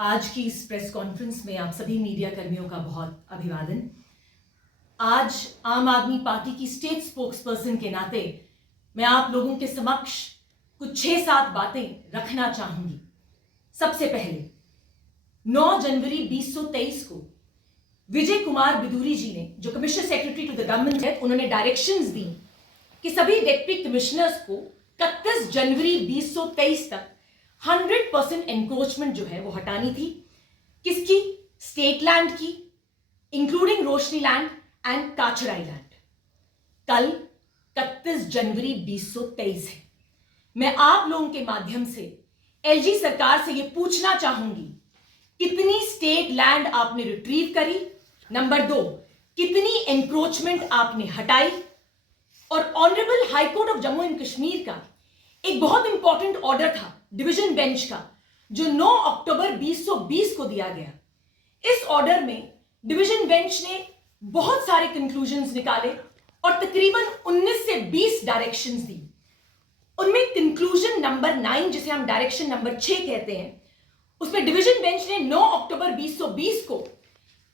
आज की इस प्रेस कॉन्फ्रेंस में आप सभी मीडिया कर्मियों का बहुत अभिवादन। आज आम आदमी पार्टी की स्टेट स्पोक्सपर्सन के नाते मैं आप लोगों के समक्ष कुछ 6-7 बातें रखना चाहूंगी। सबसे पहले 9 जनवरी 2023 को विजय कुमार बिधूरी जी ने, जो commissioner secretary to the government है, उन्होंने डायरेक्शंस दी कि सभी डिप्टी कमिश्नर्स को 31 जनवरी 2023 तक 100% एनक्रोचमेंट जो है वो हटानी थी। किसकी? स्टेट लैंड की, including Roshni land and kahcharai land. कल 31 जनवरी 2023 है। मैं आप लोगों के माध्यम से एलजी सरकार से यह पूछना चाहूंगी, कितनी स्टेट लैंड आपने रिट्रीव करी? नंबर 2, कितनी एनक्रोचमेंट आपने हटाई? और honourable high court of Jammu and Kashmir का एक बहुत इंपॉर्टेंट ऑर्डर था डिवीजन बेंच का, जो 9 अक्टूबर 2020 को दिया गया। इस ऑर्डर में डिवीजन बेंच ने बहुत सारे कंक्लूजन्स निकाले और तकरीबन 19 से 20 डायरेक्शंस दी। उनमें कंक्लूजन नंबर 9, जिसे हम डायरेक्शन नंबर 6 कहते हैं, उसमें डिवीजन बेंच ने 9 अक्टूबर 2020 को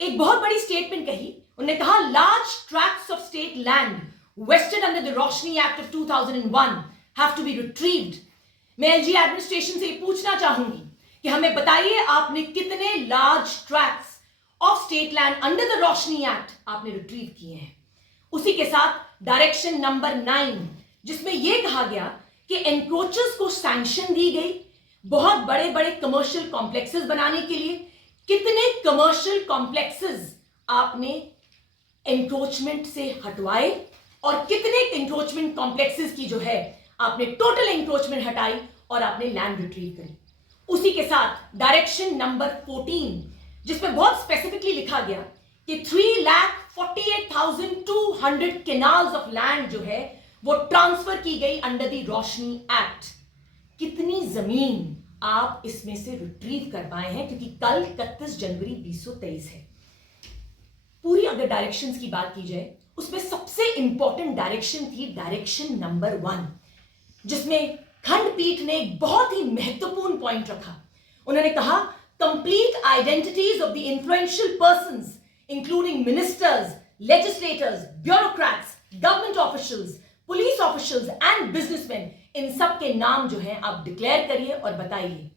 एक बहुत बड़ी स्टेटमेंट कही। उन्होंने कहा, large tracts of state land vested under the Roshni act of 2001 have to be retrieved. मैं एलजी एडमिनिस्ट्रेशन से पूछना चाहूंगी कि हमें बताइए, आपने कितने large tracts of state land under the Roshni act आपने रिट्रीव किए हैं। उसी के साथ डायरेक्शन नंबर 9, जिसमें यह कहा गया कि एनक्रोचर्स को सैंक्शन दी गई बहुत बड़े बड़े कमर्शियल कॉम्प्लेक्सेस बनाने के लिए। कितने कमर्शियल कॉम्प्लेक्सेस आपने एनक्रोचमेंट से हटवाए और कितने एनक्रोचमेंट कॉम्प्लेक्सेस की जो है आपने टोटल एनक्रोचमेंट हटाई और आपने लैंड रिट्रीव करी। उसी के साथ डायरेक्शन नंबर 14, जिसमें बहुत स्पेसिफिकली लिखा गया कि 3,48,200 केनाल्स ऑफ लैंड जो है वो ट्रांसफर की गई अंडर द रोशनी एक्ट। कितनी जमीन आप इसमें से रिट्रीव कर पाए हैं? क्योंकि कल 31 जनवरी 2023 है। पूरी अगर डायरेक्शंस की बात की जाए, उसमें सबसे इंपॉर्टेंट डायरेक्शन थी डायरेक्शन नंबर 1, जिसमें खंडपीठ ने एक बहुत ही महत्वपूर्ण पॉइंट रखा। उन्होंने कहा, complete identities of the influential persons including ministers, legislators, bureaucrats, government officials, police officials and businessman, इन सब के नाम जो है आप डिक्लेयर करिए और बताइए।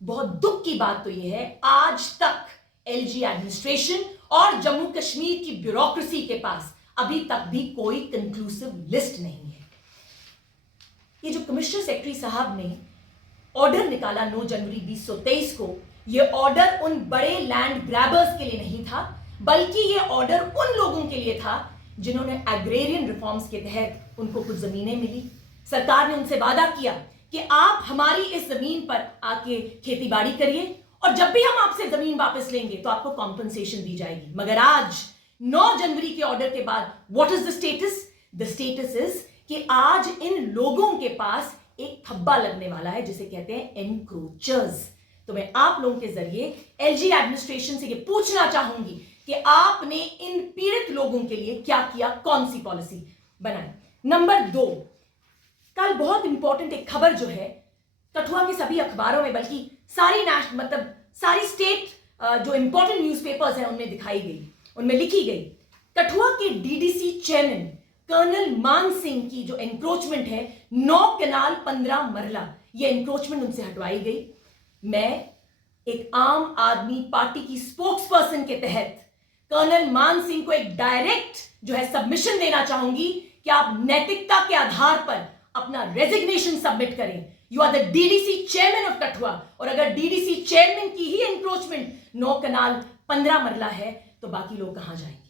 बहुत दुख की बात तो यह है, आज तक एलजी एडमिनिस्ट्रेशन और जम्मू कश्मीर की ब्यूरोक्रेसी के पास अभी तक भी कोई कंक्लूसिव लिस्ट नहीं है। ये जो कमिश्नर सेक्रेटरी साहब ने ऑर्डर निकाला 9 जनवरी 2023 को, ये ऑर्डर उन बड़े लैंड ग्रैबर्स के लिए नहीं था, बल्कि ये ऑर्डर उन लोगों के लिए था जिन्होंने एग्रेरियन रिफॉर्म्स के तहत उनको कुछ जमीनें मिली। सरकार ने उनसे वादा किया कि आप हमारी इस जमीन पर आके खेती बाड़ी करिए और जब भी हम आपसे जमीन वापस लेंगे तो आपको कॉम्पनसेशन दी जाएगी। मगर आज 9 जनवरी के ऑर्डर के बाद what is the status? The status is कि आज इन लोगों के पास एक थब्बा लगने वाला है, जिसे कहते हैं एनक्रोचर्स। तो मैं आप लोगों के जरिए एलजी एडमिनिस्ट्रेशन से ये पूछना चाहूंगी कि आपने इन पीड़ित लोगों के लिए क्या किया, कौन सी पॉलिसी बनाई। नंबर 2, कल बहुत इंपॉर्टेंट एक खबर जो है कठुआ के सभी अखबारों में, बल्कि सारी स्टेट जो इंपॉर्टेंट न्यूज़पेपर्स हैं उनमें दिखाई गई। उनमें लिखी गई, कठुआ के डीडीसी चेयरमैन कर्नल मान सिंह की जो एनक्रोचमेंट है 9 कनाल 15 मरला, ये एनक्रोचमेंट उनसे हटवाई गई। मैं एक आम आदमी पार्टी की स्पोक्सपर्सन के तहत कर्नल मान सिंह को एक डायरेक्ट जो है सबमिशन देना चाहूंगी कि आप नैतिकता के आधार पर अपना रेजिग्नेशन सबमिट करें। You are the DDC chairman of Kathua, और अगर डीडीसी चेयरमैन की ही एनक्रोचमेंट 9 कनाल 15 मरला है तो बाकी लोग कहां जाएंगे?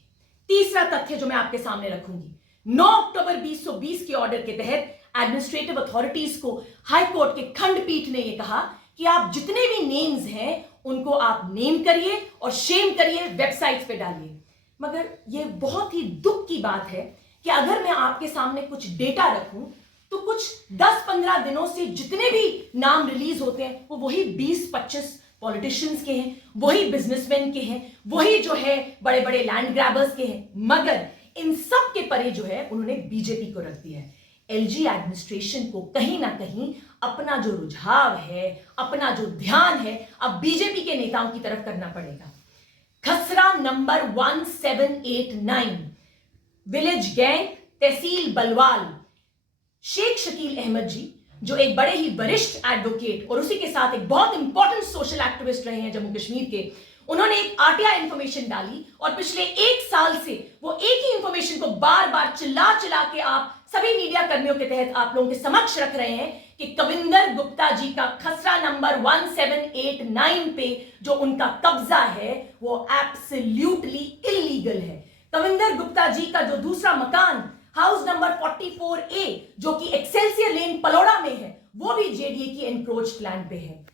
तीसरा तथ्य जो मैं आपके सामने रखूंगी, 9 अक्टूबर 2020 के ऑर्डर के तहत एडमिनिस्ट्रेटिव अथॉरिटीज को हाई कोर्ट के खंडपीठ ने यह कहा कि आप जितने भी नेम्स हैं उनको आप नेम करिए और शेम करिए, वेबसाइट्स पे डालिए। मगर यह बहुत ही दुख की बात है कि अगर मैं आपके सामने कुछ डेटा रखूं तो कुछ 10-15 दिनों से जितने भी नाम रिलीज होते हैं वो वही 20-25 पॉलिटिशियंस के हैं, वही बिजनेसमैन के हैं, वही जो है बड़े बड़े लैंड ग्रैबर्स के हैं। मगर इन सब के परे जो है उन्होंने बीजेपी को रख दिया है। एलजी एडमिनिस्ट्रेशन को कहीं ना कहीं अपना जो रुझाव है, अपना जो ध्यान है, अब बीजेपी के नेताओं की तरफ करना पड़ेगा। खसरा नंबर 1789, विलेज गैंग, तहसील बलवाल। शेख शकील अहमद जी, जो एक बड़े ही वरिष्ठ एडवोकेट और उसी के साथ एक बहुत इंपॉर्टेंट सोशल एक्टिविस्ट रहे हैं जम्मू कश्मीर के, उन्होंने एक आरटीआई इंफॉर्मेशन डाली और पिछले 1 साल से वो एक ही इंफॉर्मेशन को बार बार चिल्ला चिल्ला के आप सभी मीडिया कर्मियों के तहत आप लोगों के समक्ष रख रहे हैं कि कविंदर गुप्ता जी का खसरा नंबर 1789 पे जो उनका कब्जा है वो एब्सोल्युटली इलीगल है। कविंदर गुप्ता जी का जो दूसरा मकान हाउस नंबर 44A जो कि एक्सेल्सियर लेन पलोड़ा में है, वो भी जेडीए की एनक्रोच्ड लैंड पे है।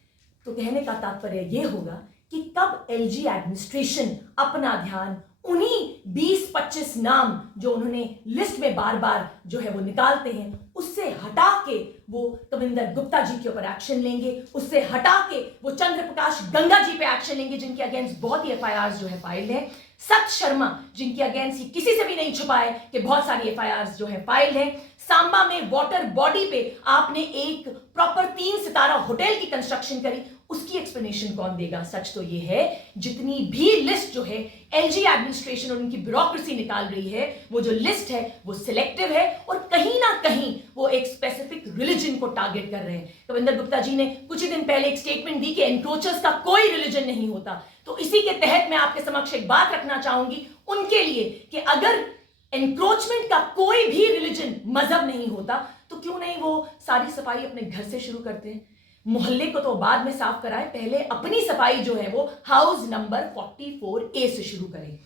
तो कहने का तात्पर्य यह होगा कि कब एलजी एडमिनिस्ट्रेशन अपना ध्यान उन्हीं 20-25 नाम जो उन्होंने लिस्ट में बार बार जो है वो निकालते हैं उससे हटा के वो कविंदर गुप्ता जी के ऊपर एक्शन लेंगे, उससे हटा के वो चंद्र प्रकाश गंगा जी पे एक्शन लेंगे जिनके अगेंस्ट बहुत ही एफआईआर जो है फाइल है, सत शर्मा जिनके अगेंस्ट ही किसी से भी नहीं छुपाए कि बहुत सारी एफआईआर जो है फाइल है, सांबा में वाटर बॉडी पे आपने एक प्रॉपर 3 सितारा होटल की कंस्ट्रक्शन करी, उसकी एक्सप्लेनेशन कौन देगा? सच तो ये है जितनी भी लिस्ट जो है एलजी एडमिनिस्ट्रेशन और उनकी ब्यूरोक्रेसी निकाल रही है, वो जो लिस्ट है वो सिलेक्टिव है और कहीं ना कहीं वो एक स्पेसिफिक रिलीजन को टारगेट कर रहे हैं। कविंदर गुप्ता जी ने कुछ ही दिन पहले एक स्टेटमेंट दी कि एनक्रोचर्स का कोई रिलीजन नहीं होता। तो इसी के तहत मैं आपके समक्ष एक बात रखना चाहूंगी उनके लिए कि अगर एनक्रोचमेंट का कोई भी रिलीजन मजहब नहीं होता तो क्यों नहीं वो सारी सफाई अपने घर से शुरू करते हैं? मोहल्ले को तो बाद में साफ कराएं, पहले अपनी सफाई जो है वो हाउस नंबर 44A से शुरू करें।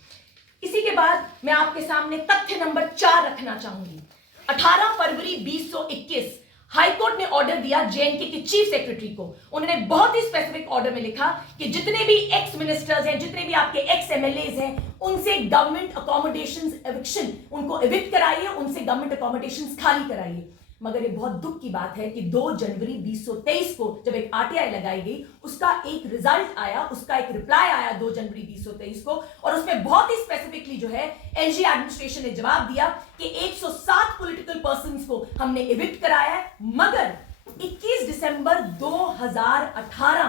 इसी के बाद मैं आपके सामने तथ्य नंबर 4 रखना चाहूंगी। 18 फरवरी 2021 हाईकोर्ट ने ऑर्डर दिया जेएनके के चीफ सेक्रेटरी को। उन्होंने बहुत ही स्पेसिफिक ऑर्डर में लिखा कि जितने भी एक्स मिनिस्टर्स हैं, जितने भी आपके एक्स एमएलएज हैं, उनसे गवर्नमेंट अकोमोडेशंस एविक्शन उनको एविक्ट कराइए, उनसे गवर्नमेंट अकोमोडेशंस खाली कराइए। मगर ये बहुत दुख की बात है कि 2 जनवरी 2023 को जब एक आरटीआई लगाई गई, उसका एक रिजल्ट आया, उसका एक रिप्लाई आया 2 जनवरी 2023 को, और उसमें बहुत ही स्पेसिफिकली जो है एलजी एडमिनिस्ट्रेशन ने जवाब दिया कि 107 पॉलिटिकल पर्संस को हमने एविक्ट कराया है, मगर 21 दिसंबर 2018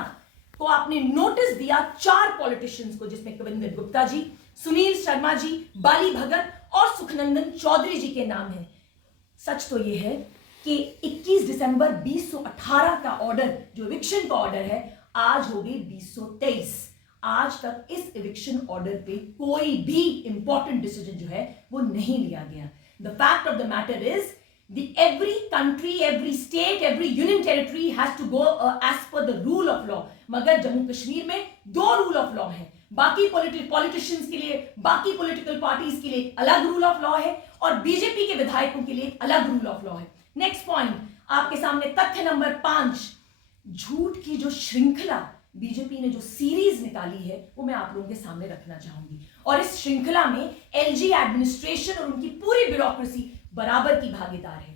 को आपने नोटिस दिया 4 पॉलिटिशियंस को, जिसमें कविंदर गुप्ता जी, सुनील शर्मा जी, बाली भगत और सुखनंदन चौधरी जी के नाम है। सच तो यह है कि 21 दिसंबर 2018 का ऑर्डर जो एविक्शन का ऑर्डर है आज हो गई 2023, आज तक इस एविक्शन ऑर्डर पे कोई भी इंपॉर्टेंट डिसीजन जो है वो नहीं लिया गया। The fact of the matter is every country, every state, every union territory has to go as per the rule of law। मगर जम्मू कश्मीर में 2 रूल ऑफ लॉ है। बाकी पॉलिटिशियंस के लिए, बाकी पॉलिटिकल पार्टीज के लिए अलग रूल ऑफ लॉ है और बीजेपी के विधायकों के लिए अलग रूल ऑफ लॉ है। नेक्स्ट पॉइंट आपके सामने तथ्य नंबर 5, झूठ की जो श्रृंखला बीजेपी ने जो सीरीज निकाली है वो मैं आप लोगों के सामने रखना चाहूंगी। और इस श्रृंखला में एलजी एडमिनिस्ट्रेशन और उनकी पूरी ब्यूरोक्रेसी बराबर की भागीदार है।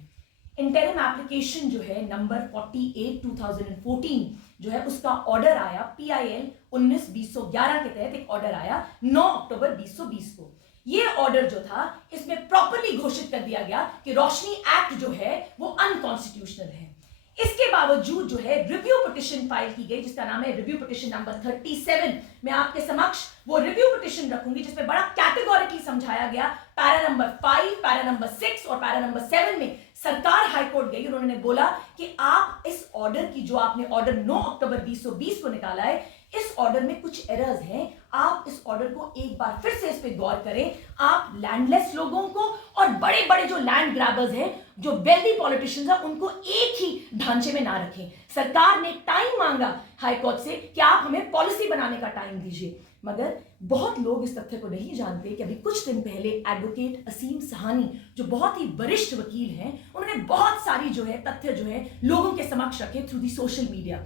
इंटरिम एप्लीकेशन जो है नंबर 48/2014 जो है उसका ऑर्डर आया PIL 19/2011 के तहत एक ऑर्डर आया 9 अक्टूबर 2020 को। ये ऑर्डर जो था इसमें प्रॉपर्ली घोषित कर दिया गया कि रोशनी एक्ट जो है वो अनकॉन्स्टिट्यूशनल है। इसके बावजूद जो है रिव्यू पिटिशन फाइल की गई जिसका नाम है रिव्यू पिटिशन नंबर 37। मैं आपके समक्ष वो रिव्यू पिटिशन रखूंगी जिसमें बड़ा कैटेगोरिकली समझाया गया। पैरा नंबर 5, पैरा नंबर 6 और पैरा नंबर 7 में सरकार हाईकोर्ट गई और उन्होंने बोला कि आप इस ऑर्डर की जो आपने ऑर्डर 9 अक्टूबर 2020 को निकाला है, इस ऑर्डर में कुछ एरर्स हैं, आप इस ऑर्डर को एक बार फिर से इस पे गौर करें। आप लैंडलेस लोगों को और बड़े बड़े जो लैंड ग्रैबर्स हैं, जो वेल्दी पॉलिटिशियंस हैं, उनको एक ही ढांचे में ना रखें। सरकार ने टाइम मांगा हाईकोर्ट से कि आप हमें पॉलिसी बनाने का टाइम दीजिए, मगर बहुत लोग इस तथ्य को नहीं जानते कि अभी कुछ दिन पहले एडवोकेट असीम सहानी जो बहुत ही वरिष्ठ वकील हैं, उन्होंने बहुत सारी जो है तथ्य जो है लोगों के समक्ष रखे थ्रू दी सोशल मीडिया।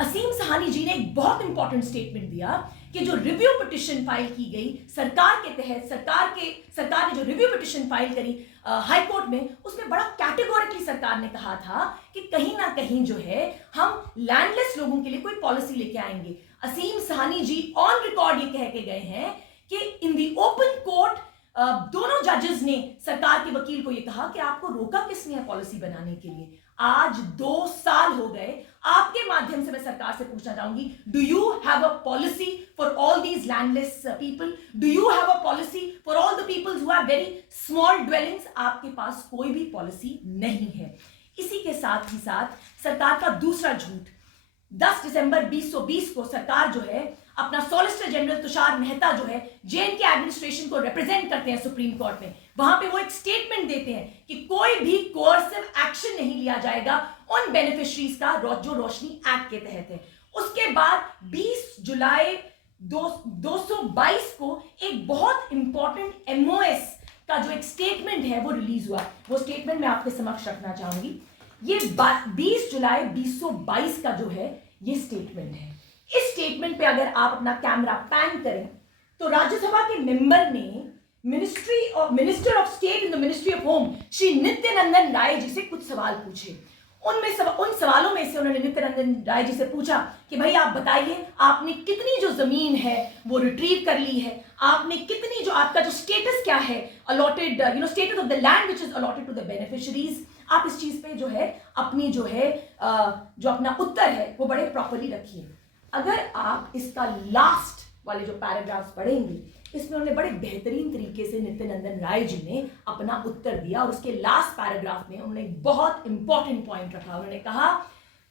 असीम सहानी जी ने एक बहुत इंपॉर्टेंट स्टेटमेंट दिया कि जो रिव्यू पिटिशन फाइल की गई सरकार के तहत, सरकार ने जो रिव्यू पिटिशन फाइल करी हाईकोर्ट में, उसमें बड़ा कैटेगोरिकली सरकार ने कहा था कि कहीं ना कहीं जो है हम लैंडलेस लोगों के लिए कोई पॉलिसी लेके आएंगे। असीम सहानी जी ऑन रिकॉर्ड ये कह के गए हैं कि इन दी ओपन कोर्ट दोनों जजेस ने सरकार के वकील को यह कहा कि आपको रोका किसने है पॉलिसी बनाने के लिए? आज 2 साल हो गए। आपके माध्यम से मैं सरकार से पूछना चाहूंगी, do you have a policy for all these landless people? Do you have a policy for all the peoples who have very small dwellings? आपके पास कोई भी पॉलिसी नहीं है। इसी के साथ ही साथ सरकार का दूसरा झूठ, 10 दिसंबर 2020 को सरकार जो है अपना सॉलिसिटर जनरल तुषार मेहता जो है जेएनके एडमिनिस्ट्रेशन को रिप्रेजेंट करते हैं सुप्रीम कोर्ट में, वहां पे वो एक स्टेटमेंट देते हैं कि कोई भी कोर्सिव एक्शन नहीं लिया जाएगा उन बेनिफिशरीज का जो रोशनी एक्ट के तहत है। उसके बाद 20 जुलाई 222 को एक बहुत इंपॉर्टेंट एमओएस का जो एक स्टेटमेंट है वो रिलीज हुआ। वो स्टेटमेंट मैं आपके समक्ष रखना चाहूंगी। ये 20 जुलाई 2022 का जो है ये स्टेटमेंट है। इस स्टेटमेंट पे अगर आप अपना कैमरा पैन करें तो राज्यसभा के मेंबर ने minister of state in the ministry of home Shri Nityanandan Rai ji से कुछ सवाल पूछे। उन सवालों में से उन्होंने नित्यानंदन राय जी से पूछा कि भाई आप बताइए, आपने कितनी जो जमीन है वो रिट्रीव कर ली है, आपने कितनी जो आपका जो स्टेटस क्या है allotted status of the land which is allotted to the beneficiaries. आप इस चीज पे जो है अपनी जो है जो अपना उत्तर है वो बड़े प्रॉपरली रखिए। अगर आप इसका लास्ट वाले जो पैराग्राफ्स पढ़ेंगे, इसमें उन्होंने बड़े बेहतरीन तरीके से नित्यानंदन राय जी ने अपना उत्तर दिया और उसके लास्ट पैराग्राफ में उन्होंने एक बहुत इंपॉर्टेंट पॉइंट रखा। उन्होंने कहा,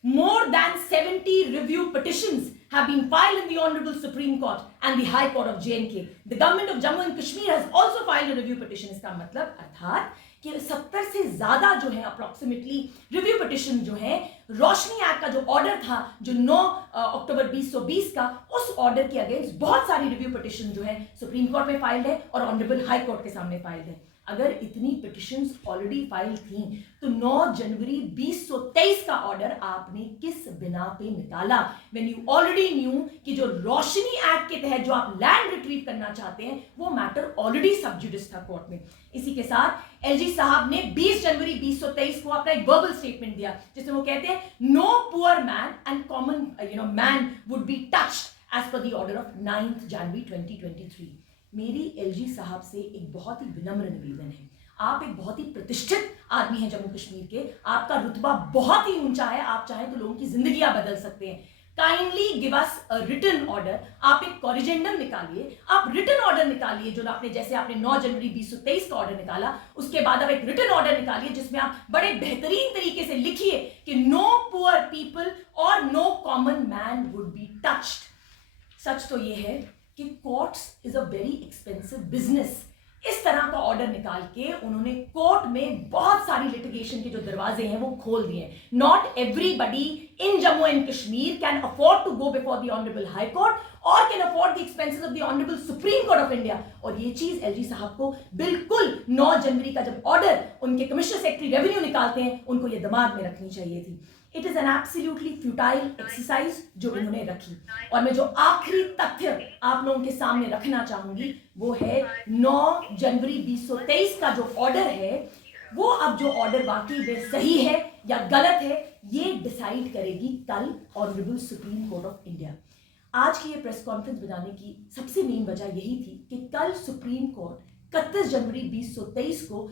more than 70 review petitions have been filed in the Honorable Supreme Court and the High Court of J&K. The government of Jammu and Kashmir has also filed a review petition. इसका मतलब अर्थात कि 70 से ज्यादा जो है अप्रोक्सीमेटली रिव्यू पिटिशन जो है रोशनी एक्ट का जो ऑर्डर था जो 9 अक्टूबर 2020 का, उस ऑर्डर के अगेंस्ट बहुत सारी रिव्यू पिटिशन जो है सुप्रीम कोर्ट में फाइल्ड है और ऑनरेबल हाई कोर्ट के सामने फाइल्ड है। अगर इतनी पिटिशंस ऑलरेडी फाइल थी तो 9 जनवरी 2023 का ऑर्डर आपने किस बिना पे निकाला, व्हेन यू ऑलरेडी न्यू कि जो रोशनी एक्ट के तहत जो आप लैंड रिट्रीव करना चाहते हैं वो मैटर ऑलरेडी सब जुडिस था कोर्ट में। इसी के साथ एलजी साहब ने 20 जनवरी 2023 को अपना एक वर्बल स्टेटमेंट दिया जिसमें वो कहते हैं, no poor man and common man would be touched as per the order of 9 January 2023। मेरी एलजी साहब से एक बहुत ही विनम्र निवेदन है, आप एक बहुत ही प्रतिष्ठित आदमी हैं जम्मू कश्मीर के, आपका रुतबा बहुत ही ऊंचा है, आप चाहें तो लोगों की जिंदगियां बदल सकते हैं। Kindly give us a written order, आप एक कॉरिजेंडम निकालिए, आप रिटन ऑर्डर निकालिए जो आपने जैसे आपने 9 जनवरी 2023 का ऑर्डर निकाला, उसके बाद आप एक रिटन ऑर्डर निकालिए जिसमें आप बड़े बेहतरीन तरीके से लिखिए कि नो पुअर पीपल और no common man would be touched. सच तो ये है कि courts is a very expensive business. इस तरह का ऑर्डर निकाल के उन्होंने कोर्ट में बहुत सारी लिटिगेशन के जो दरवाजे हैं वो खोल दिए। Not everybody in Jammu and Kashmir can afford to go before the honourable high court और can afford the expenses of the honourable supreme court of India. और ये चीज एलजी साहब को बिल्कुल 9 जनवरी का जब ऑर्डर उनके कमिश्नर सेक्रेटरी रेवेन्यू निकालते हैं उनको ये दिमाग में रखनी चाहिए थी। It is an absolutely futile exercise जो इन्होंने रखी। और मैं जो आखिरी तथ्य आप लोगों के सामने रखना चाहूंगी वो है 9 जनवरी 2023 का जो ऑर्डर है वो अब जो ऑर्डर वाकई में सही है या गलत है ये डिसाइड करेगी कल honourable supreme court of India. आज की ये प्रेस कॉन्फ्रेंस बनाने की सबसे मेन वजह यही थी कि कल सुप्रीम कोर्ट 31 जनवरी 2023 को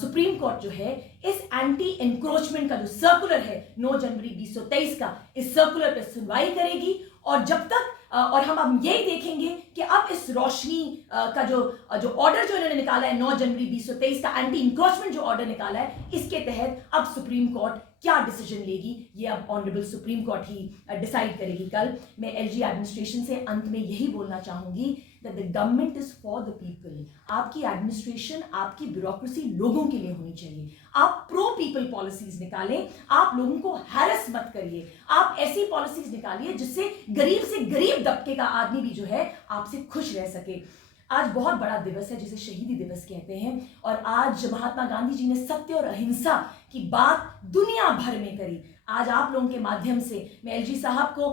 सुप्रीम कोर्ट जो है इस एंटी एनक्रोचमेंट का जो सर्कुलर है 9 जनवरी 2023 का, इस सर्कुलर पर सुनवाई करेगी। और जब तक और हम अब यही देखेंगे कि अब इस रोशनी का जो ऑर्डर जो इन्होंने निकाला है 9 जनवरी 2023 का एंटी इंक्रोचमेंट जो ऑर्डर निकाला है इसके तहत अब सुप्रीम कोर्ट क्या डिसीजन लेगी ये अब ऑनरेबल सुप्रीम कोर्ट ही डिसाइड करेगी कल। मैं एलजी एडमिनिस्ट्रेशन से अंत में यही बोलना चाहूंगी that the government is for the people. आपकी एडमिनिस्ट्रेशन, आपकी ब्यूरोक्रेसी लोगों के लिए होनी चाहिए। आप प्रो पीपल पॉलिसीज निकालें, आप लोगों को हैरेस मत करिए, आप ऐसी पॉलिसीज निकालिए जिससे गरीब से गरीब तबके का आदमी भी जो है आपसे खुश रह सके। आज बहुत बड़ा दिवस है जिसे शहीदी दिवस कहते हैं और आज महात्मा गांधी जी ने सत्य और अहिंसा की बात दुनिया भर में करी। आज आप लोगों के माध्यम से मैं एलजी साहब को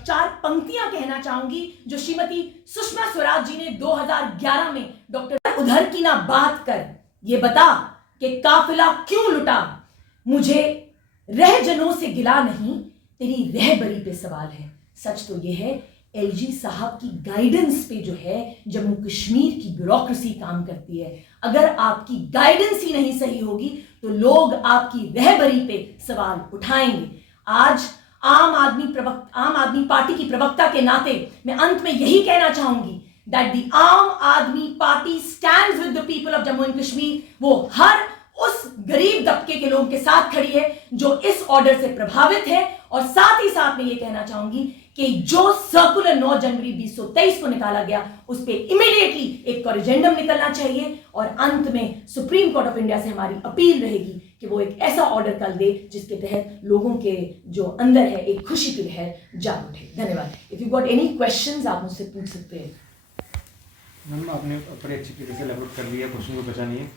4 पंक्तियां कहना चाहूंगी जो श्रीमती सुषमा स्वराज जी ने 2011 में डॉक्टर उधर की ना बात कर ये बता कि काफिला क्यों लुटा, मुझे रहजनों से गिला नहीं तेरी रहबरी पे सवाल है। सच तो ये है एलजी साहब की गाइडेंस पे जो है जम्मू कश्मीर की ब्यूरोक्रेसी काम करती है। अगर आपकी गाइडेंस ही नहीं सही होगी तो लोग आपकी रहबरी पे सवाल उठाएंगे। आज आम आदमी पार्टी की प्रवक्ता के नाते मैं अंत में यही कहना चाहूंगी दैट द आम आदमी party stands with the people of Jammu and Kashmir. वो हर उस गरीब तबके के लोगों के साथ खड़ी है जो इस ऑर्डर से प्रभावित है। और साथ ही साथ मैं ये कहना चाहूंगी कि जो सर्कुलर 9 जनवरी 2023 को निकाला गया उस पर इमीडिएटली एक कॉरिजेंडम निकलना चाहिए। और अंत में सुप्रीम कोर्ट ऑफ इंडिया से हमारी अपील रहेगी कि वो एक ऐसा ऑर्डर कर दे जिसके तहत लोगों के जो अंदर है एक खुशी की लहर जाग उठे। धन्यवाद। If you got any questions आप मुझसे पूछ सकते हैं। मैम आपने बड़े अच्छी तरीके से एलैबोरेट कर लिया, क्वेश्चन को बचा नहीं है।